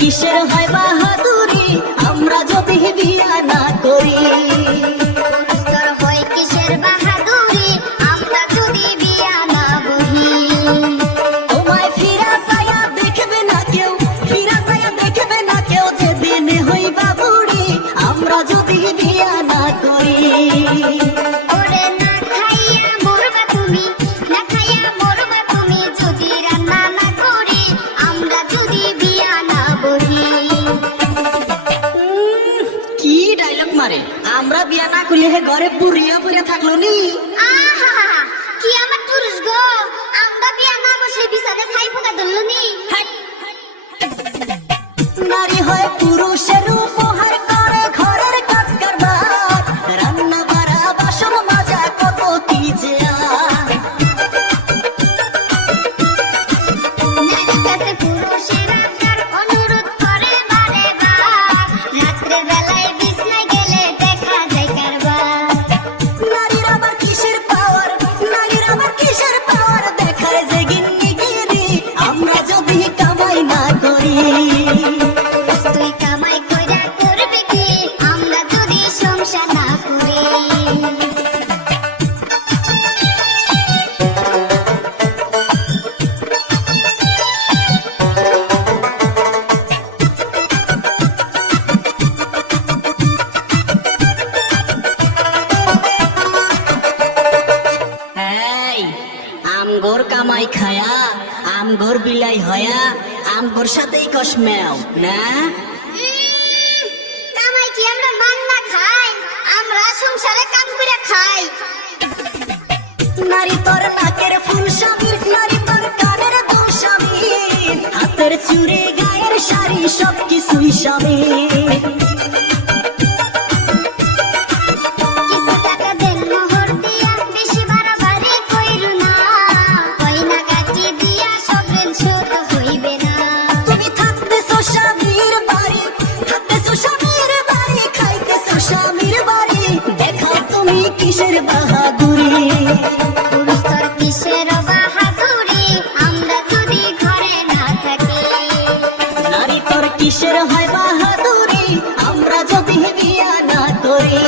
কিসের হয় বাহাদুরি আমরা যদি বিয়া না করি? তোর হয় কিসের বাহাদুরি আমরা যদি বিয়া না বহি? তোমায় ফিরা যায়া দেখবে না কেউ, ফিরা যায়া দেখবে না কেউ, যেদিন হইবা বুড়ি আমরা যদি বিয়া না করি। ওরে না খাইয়া মরবা তুমি, না খাইয়া মরবা তুমি যদি রান্না না করি আমরা যদি বিয়া না বহি। কি ডায়লগ মারে! আমরা বিয়া না করলে হে ঘরে পুরিয়া পুরিয়া থাকলো নি। আহা কি আমার পুরুষ গো, আমরা বিয়া না বসে বিছানে ছাই পোকা ধরলো নি। নারী হয় পুরুষের উপহার করে ঘরের কাজ কারবার, রান্না বাড়া বাসন মাজা কত কি যে আর। নারীর কাছে পুরুষের আবদার অনুরোধ করে বারে বার, রাত্রে বেলায় বিছনায় গেলে দেখা যায় কারবার। নারীর আবার কিসের পাওয়ার, নারীর আবার কিসের পাওয়ার দেখায় যে গিন্নিগিরি আমরা যদি কামাই না করি। তুই কামাই কইরা করবে কি আমরা যদি সংসার না করি? এই আমগোর কামাই খায়া আমগোর বিলাই হয়া আমগোর সাথেই কসমেও না। কামাই কি আমরা মান না খাই? আমরা সংসারে কাম করে খাই। নারী তোর নাকের ফুল স্বামীর, নারী তোর কানের দুল স্বামীর, হাতের চুড়ি গায়ের শাড়ি সব কিছুই স্বামীর। কিছু টাকা দেন মোহর দিয়া, বেশি বাড়াবাড়ি কইরো না। কইনা গাটি দিয়া সব ঋণ শোধ হইবে না। তুমি থাকতেছো স্বামীর বাড়ি, থাকতেছো স্বামীর বাড়ি, খাইতেছো স্বামীর বাড়ি, দেখাও তুমি কিসের বাহাদুরি। পুরুষ তোর কিসের বাহাদুরি আমরা যদি ঘরে না থাকি? নারী তোর কিসের হয় বাহাদুরি আমরা যদি বিয়া না করি।